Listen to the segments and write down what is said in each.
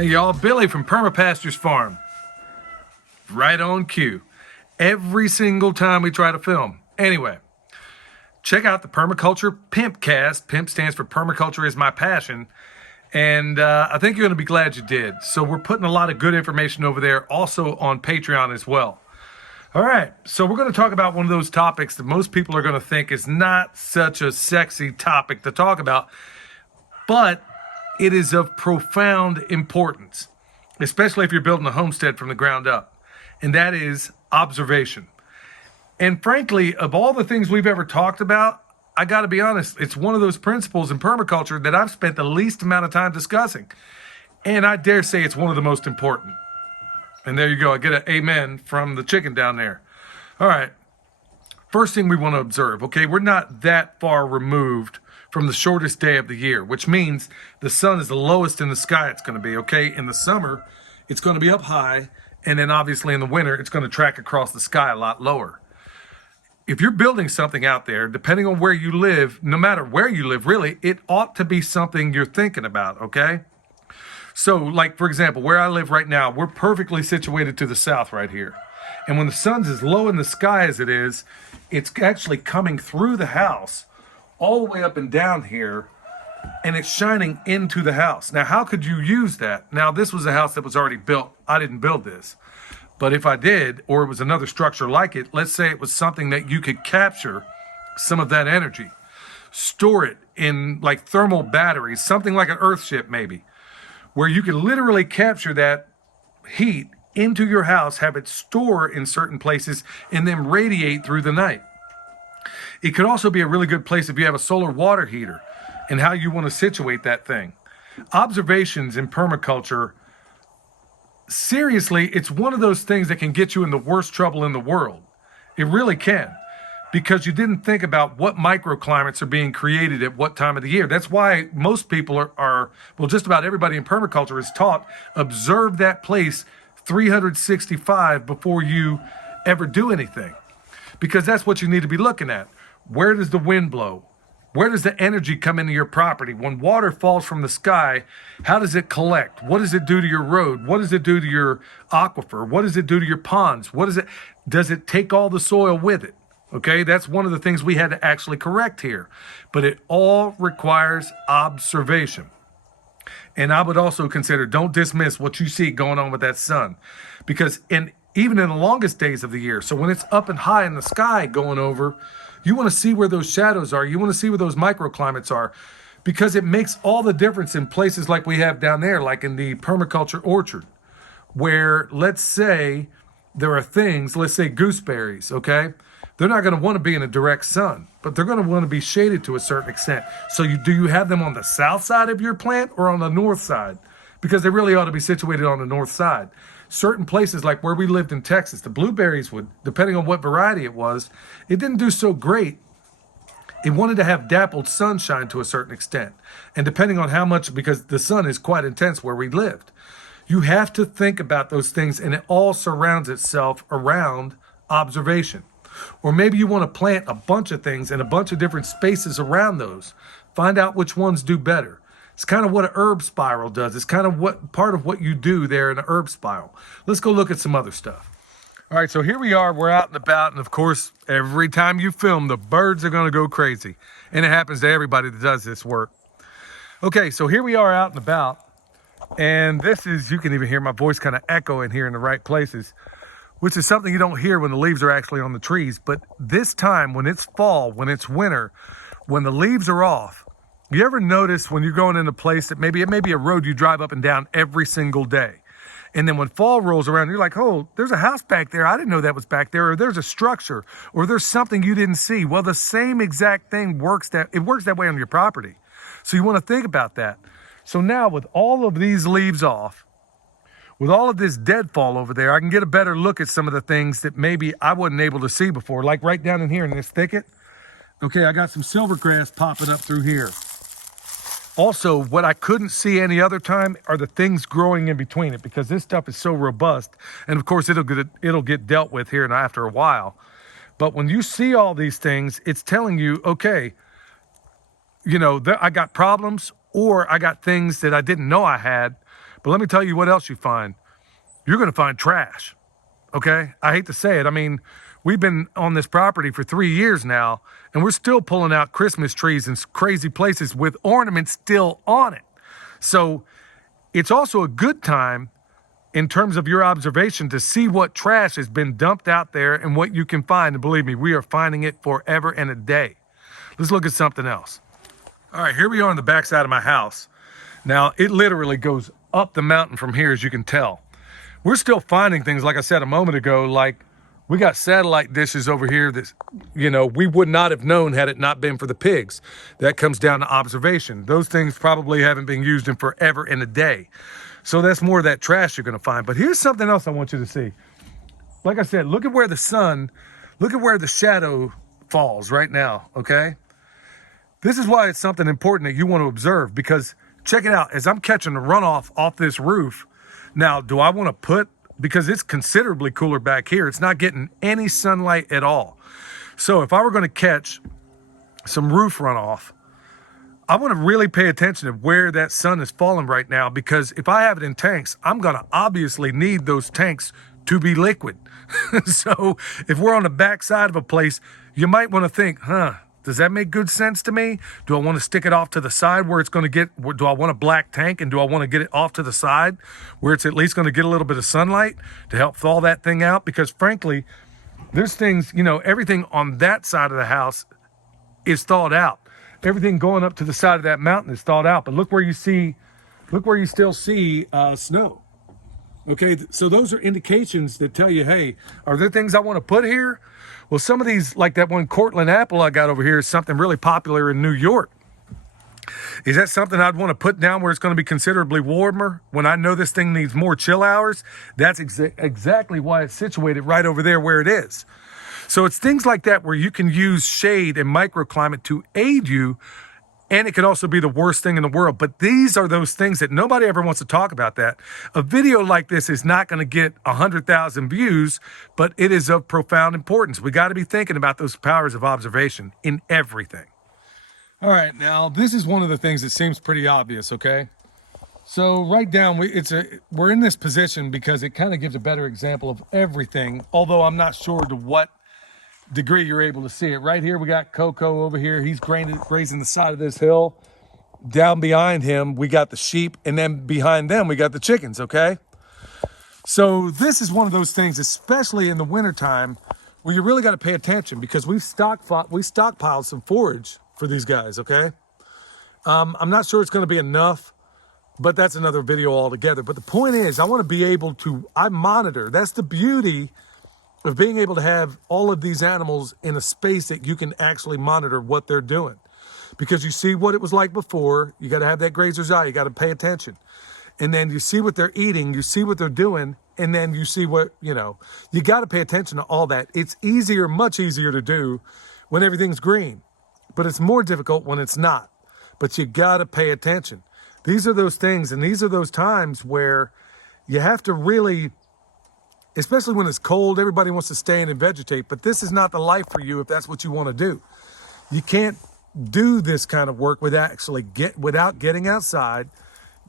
Hey y'all, Billy from Perma Pastures Farm. Right on cue. Every single time we try to film. Anyway, check out the Permaculture Pimpcast. Pimp stands for Permaculture is my passion. And I think you're going to be glad you did. So we're putting a lot of good information over there, also on Patreon as well. All right, so we're going to talk about one of those topics that most people are going to think is not such a sexy topic to talk about, but it is of profound importance, especially if you're building a homestead from the ground up, and that is observation. And frankly, of all the things we've ever talked about, I got to be honest, it's one of those principles in permaculture that I've spent the least amount of time discussing. And I dare say it's one of the most important. And there you go. I get an amen from the chicken down there. All right. First thing we want to observe, okay, we're not that far removed from the shortest day of the year, which means the sun is the lowest in the sky it's going to be, okay? In the summer, it's going to be up high. And then obviously in the winter, it's going to track across the sky a lot lower. If you're building something out there, depending on where you live, no matter where you live, really, it ought to be something you're thinking about, okay? So, like, for example, where I live right now, we're perfectly situated to the south right here. And when the sun's as low in the sky as it is, it's actually coming through the house all the way up and down here, and it's shining into the house. Now, how could you use that? Now, this was a house that was already built. I didn't build this. But if I did, or it was another structure like it, let's say it was something that you could capture some of that energy, store it in like thermal batteries, something like an earthship maybe, where you could literally capture that heat into your house, have it store in certain places, and then radiate through the night. It could also be a really good place if you have a solar water heater and how you want to situate that thing. Observations in permaculture, seriously, it's one of those things that can get you in the worst trouble in the world. It really can, because you didn't think about what microclimates are being created at what time of the year. That's why most people are well, just about everybody in permaculture is taught, observe that place 365 before you ever do anything, because that's what you need to be looking at. Where does the wind blow? Where does the energy come into your property? When water falls from the sky, how does it collect? What does it do to your road? What does it do to your aquifer? What does it do to your ponds? Does it take all the soil with it? Okay, that's one of the things we had to actually correct here. But it all requires observation. And I would also consider, don't dismiss what you see going on with that sun. Because even in the longest days of the year, so when it's up and high in the sky going over, you want to see where those shadows are. You want to see where those microclimates are, because it makes all the difference in places like we have down there, like in the permaculture orchard, where let's say there are things, let's say gooseberries, okay? They're not going to want to be in a direct sun, but they're going to want to be shaded to a certain extent. So do you have them on the south side of your plant or on the north side? Because they really ought to be situated on the north side. Certain places like where we lived in Texas, the blueberries would, depending on what variety it was, it didn't do so great. It wanted to have dappled sunshine to a certain extent. And depending on how much, because the sun is quite intense where we lived, you have to think about those things, and it all surrounds itself around observation. Or maybe you want to plant a bunch of things in a bunch of different spaces around those. Find out which ones do better. It's kind of what an herb spiral does. It's kind of part of what you do there in an herb spiral. Let's go look at some other stuff. All right, so here we are. We're out and about. And of course, every time you film, the birds are going to go crazy. And it happens to everybody that does this work. Okay, so here we are out and about. And this is, you can even hear my voice kind of echo in here in the right places, which is something you don't hear when the leaves are actually on the trees. But this time, when it's fall, when it's winter, when the leaves are off, you ever notice when you're going in a place that it may be a road you drive up and down every single day, and then when fall rolls around, you're like, oh, there's a house back there. I didn't know that was back there. Or there's a structure, or there's something you didn't see. Well, the same exact thing works that way on your property. So you want to think about that. So now with all of these leaves off, with all of this deadfall over there, I can get a better look at some of the things that maybe I wasn't able to see before, like right down in here in this thicket. Okay, I got some silvergrass popping up through here. Also, what I couldn't see any other time are the things growing in between it, because this stuff is so robust. And of course, it'll get dealt with here and after a while. But when you see all these things, it's telling you, okay, I got problems, or I got things that I didn't know I had, But let me tell you what else you find. You're going to find trash. Okay? I hate to say it. I mean, we've been on this property for 3 years now, and we're still pulling out Christmas trees in crazy places with ornaments still on it. So it's also a good time in terms of your observation to see what trash has been dumped out there and what you can find. And believe me, we are finding it forever and a day. Let's look at something else. All right, here we are on the backside of my house. Now, it literally goes up the mountain from here, as you can tell. We're still finding things, like I said a moment ago, like we got satellite dishes over here that, we would not have known had it not been for the pigs. That comes down to observation. Those things probably haven't been used in forever and a day. So that's more of that trash you're going to find. But here's something else I want you to see. Like I said, look at where the shadow falls right now, okay? This is why it's something important that you want to observe, because check it out. As I'm catching the runoff off this roof, now, do I want to because it's considerably cooler back here, it's not getting any sunlight at all. So if I were going to catch some roof runoff, I want to really pay attention to where that sun is falling right now, because if I have it in tanks, I'm going to obviously need those tanks to be liquid. So if we're on the backside of a place, you might want to think, does that make good sense to me? Do I want to stick it off to the side where it's going to do I want a black tank, and do I want to get it off to the side where it's at least going to get a little bit of sunlight to help thaw that thing out? Because frankly, there's things, everything on that side of the house is thawed out. Everything going up to the side of that mountain is thawed out. But look where you still see snow. Okay, so those are indications that tell you, hey, are there things I want to put here? Well, some of these, like that one Cortland apple I got over here, is something really popular in New York. Is that something I'd want to put down where it's going to be considerably warmer when I know this thing needs more chill hours? That's exactly why it's situated right over there where it is. So it's things like that where you can use shade and microclimate to aid you, and it could also be the worst thing in the world. But these are those things that nobody ever wants to talk about. That a video like this is not going to get 100,000 views, but it is of profound importance. We got to be thinking about those powers of observation in everything. All right, now this is one of the things that seems pretty obvious, okay? So right down, we're in this position because it kind of gives a better example of everything, although I'm not sure to what degree you're able to see it. Right here, we got Coco over here. He's grazing the side of this hill. Down behind him, we got the sheep, and then behind them, we got the chickens, okay? So this is one of those things, especially in the wintertime, where you really got to pay attention, because we stockpiled some forage for these guys, okay? I'm not sure it's going to be enough, but that's another video altogether. But the point is, I want to be able to, I monitor. That's the beauty of being able to have all of these animals in a space that you can actually monitor what they're doing. Because you see what it was like before, you got to have that grazer's eye, you got to pay attention. And then you see what they're eating, you see what they're doing, and then you see what, you got to pay attention to all that. It's easier, much easier to do when everything's green, but it's more difficult when it's not. But you got to pay attention. These are those things, and these are those times where you have to really, especially when it's cold, everybody wants to stay in and vegetate, but this is not the life for you if that's what you want to do. You can't do this kind of work without getting outside,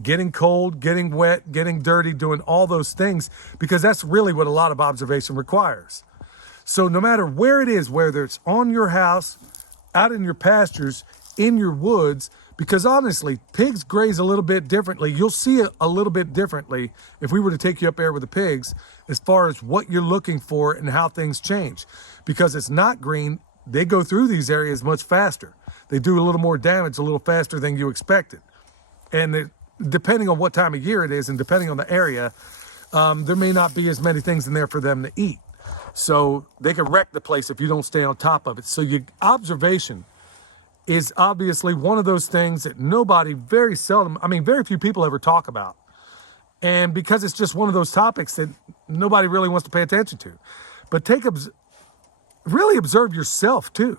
getting cold, getting wet, getting dirty, doing all those things, because that's really what a lot of observation requires. So no matter where it is, whether it's on your house, out in your pastures, in your woods, because honestly, pigs graze a little bit differently. You'll see it a little bit differently if we were to take you up there with the pigs as far as what you're looking for and how things change. Because it's not green, they go through these areas much faster. They do a little more damage a little faster than you expected. And depending on what time of year it is and depending on the area, there may not be as many things in there for them to eat. So they can wreck the place if you don't stay on top of it. So observation is obviously one of those things that very few people ever talk about. And because it's just one of those topics that nobody really wants to pay attention to. But really observe yourself too.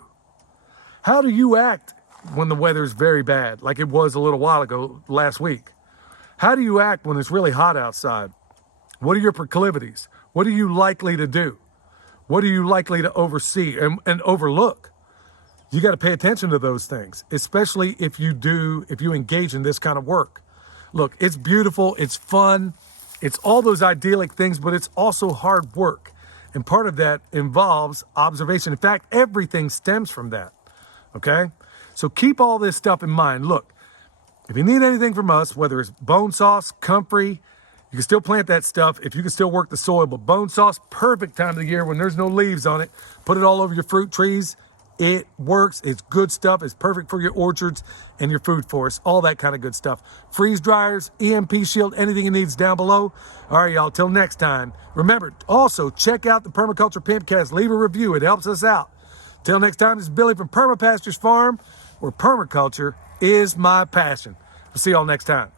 How do you act when the weather's very bad, like it was a little while ago last week? How do you act when it's really hot outside? What are your proclivities? What are you likely to do? What are you likely to oversee and overlook? You got to pay attention to those things, especially if you engage in this kind of work. Look, it's beautiful, it's fun, it's all those idyllic things, but it's also hard work. And part of that involves observation. In fact, everything stems from that, okay? So keep all this stuff in mind. Look, if you need anything from us, whether it's bone sauce, comfrey, you can still plant that stuff if you can still work the soil. But bone sauce, perfect time of the year when there's no leaves on it. Put it all over your fruit trees. It works. It's good stuff. It's perfect for your orchards and your food forests, all that kind of good stuff. Freeze dryers, EMP shield, anything you need is down below. All right, y'all, till next time. Remember, also check out the Permaculture Pimpcast. Leave a review. It helps us out. Till next time, this is Billy from Perma Pastures Farm, where permaculture is my passion. We'll see y'all next time.